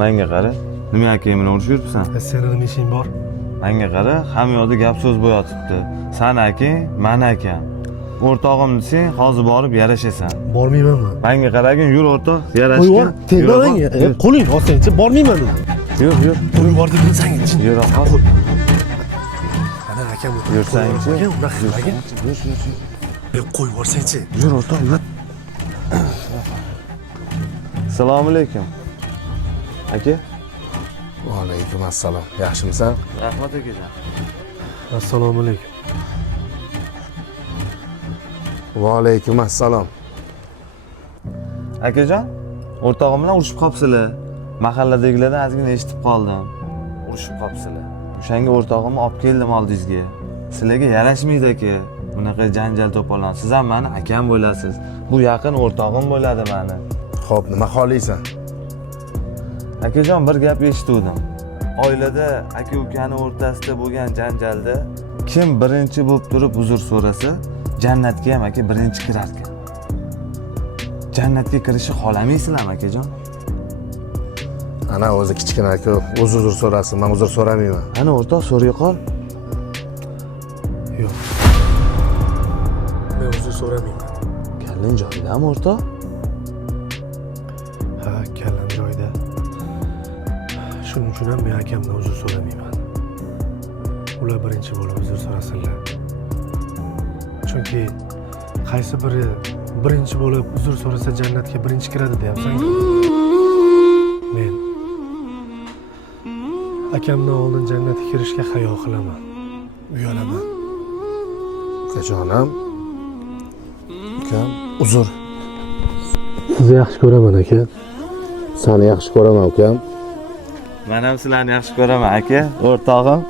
Menga qara. Nima akang bilan urushib yuribsan? Seni nima ishing bor? Menga qara, hamma yoqda gap so'z bo'yotibdi. San akang, men akam. O'rtog'im desang, hozir borib yarashasan. Bormaymanman. Menga qaragin, yur o'rtoq, Qo'y yarashgan. bor, tegmang. Qo'ling olsangchi, bormayman dedim. Yur, yur. Qo'y bor deb bilsangiz. Yur, qo'y. Ana akam Yursangchi. Unaqa qilmagin. Qo'y borsangchi. Yur o'rtoq, yur. Assalomu alaykum. Aka? Va alaykum assalom. Yaxshimisan? Rahmat akajon. Assalomu alaykum. Va alaykum assalom. Akajon, o'rtog'im bilan urushib qolibsizlar. Mahalladagilardan ozgina eshitib qoldim. Urushib qolibsizlar. O'shanga o'rtog'imni olib keldim oldingizga. Sizlarga yarashmaydi aka. Bunaqa janjal to'polon. Siz ham meni akam bo'lasiz. Bu yaqin o'rtog'im bo'ladi meni. Xo'p, nima xohlaysan? Akajon, bir gap eshitdim. Oilada aka-ukani o'rtasida bo'lgan janjalda kim birinchi bo'lib turib uzr so'rasa, jannatga ham aka birinchi kirar ekan. Jannatga kirishni xohlamaysizlarmi akajon? Ana o'zi kichkina aka o'zi uzr so'rasin, men uzr so'ramayman. Ana o'rtoq so'ray qol. Yo'q. Men uzr so'ramayman. Kallang joyidami o'rtoq? Ha, kallam joyida. Shuning uchun ham men akamdan uzr so'ramayman. Ular birinchi bo'lib uzr so'rasinlar. Chunki qaysi biri birinchi bo'lib uzr so'rasa jannatga birinchi kiradi deyapsan. Men akamdan oldin jannatga kirishga hayo qilaman. Uyalaman. Ukajonim. Ukam, uzr. Sizni yaxshi ko'raman aka. Seni yaxshi ko'raman ukam. Men ham sizlarni yaxshi ko'raman aka, o'rtog'im.